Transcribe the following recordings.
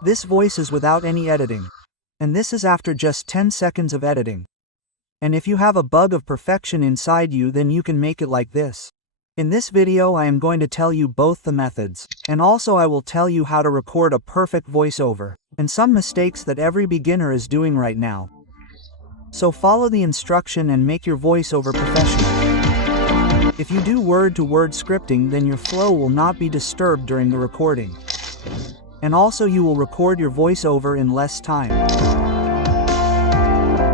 This voice is without any editing. And this is after just 10 seconds of editing. And if you have a bug of perfection inside you, then you can make it like this. In this video I am going to tell you both the methods, and also I will tell you how to record a perfect voiceover, and some mistakes that every beginner is doing right now. So follow the instruction and make your voiceover professional. If you do word-to-word scripting, then your flow will not be disturbed during the recording. And also you will record your voiceover in less time.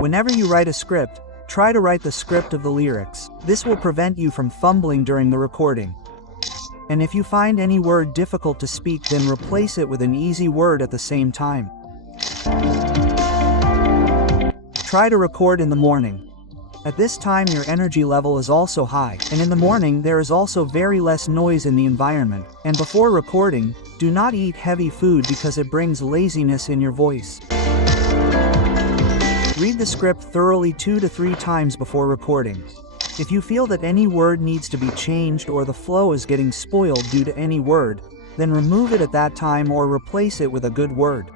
Whenever you write a script, try to write the script of the lyrics. This will prevent you from fumbling during the recording. And if you find any word difficult to speak, then replace it with an easy word at the same time. Try to record in the morning. At this time your energy level is also high, and in the morning there is also very less noise in the environment. And before recording, do not eat heavy food because it brings laziness in your voice. Read the script thoroughly 2 to 3 times before recording. If you feel that any word needs to be changed or the flow is getting spoiled due to any word, then remove it at that time or replace it with a good word.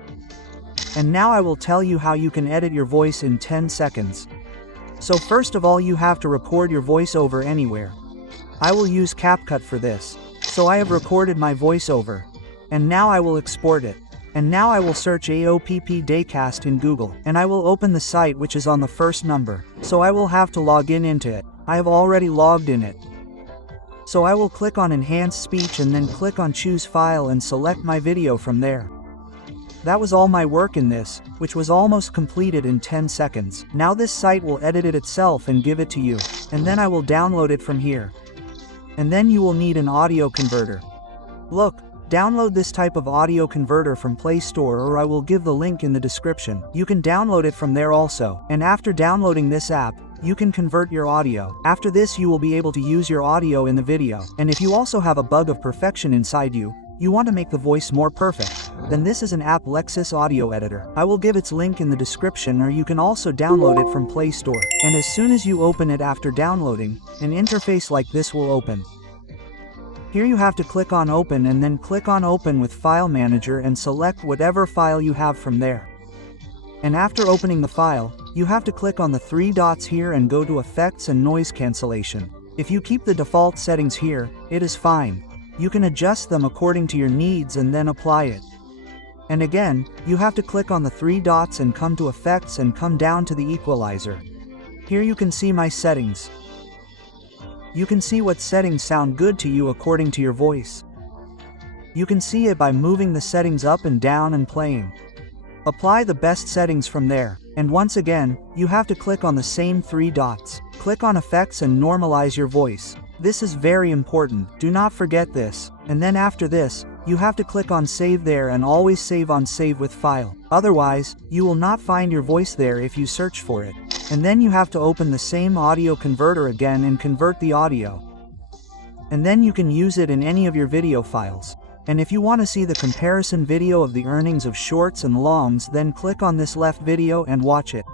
And now I will tell you how you can edit your voice in 10 seconds. So first of all, you have to record your voiceover anywhere. I will use CapCut for this. So I have recorded my voiceover. And now I will export it. And now I will search AOPP Daycast in Google, and I will open the site which is on the first number, so I will have to log into it. I have already logged in it. So I will click on Enhance Speech and then click on Choose File and select my video from there. That was all my work in this, which was almost completed in 10 seconds. Now this site will edit it itself and give it to you, and then I will download it from here. And then you will need an audio converter. Look. Download this type of audio converter from Play Store, or I will give the link in the description. You can download it from there also. And after downloading this app, you can convert your audio. After this you will be able to use your audio in the video. And if you also have a bug of perfection inside you, you want to make the voice more perfect, then this is an app, Lexus Audio Editor. I will give its link in the description, or you can also download it from Play Store. And as soon as you open it after downloading, an interface like this will open. Here you have to click on Open and then click on Open with File Manager and select whatever file you have from there. And after opening the file, you have to click on the 3 dots here and go to Effects and Noise Cancellation. If you keep the default settings here, it is fine. You can adjust them according to your needs and then apply it. And again, you have to click on the 3 dots and come to Effects and come down to the Equalizer. Here you can see my settings. You can see what settings sound good to you according to your voice. You can see it by moving the settings up and down and playing. Apply the best settings from there, and once again, you have to click on the same 3 dots. Click on Effects and normalize your voice. This is very important, do not forget this. And then after this, you have to click on Save there and always save on Save with File. Otherwise, you will not find your voice there if you search for it. And then you have to open the same audio converter again and convert the audio. And then you can use it in any of your video files. And if you want to see the comparison video of the earnings of shorts and longs, then click on this left video and watch it.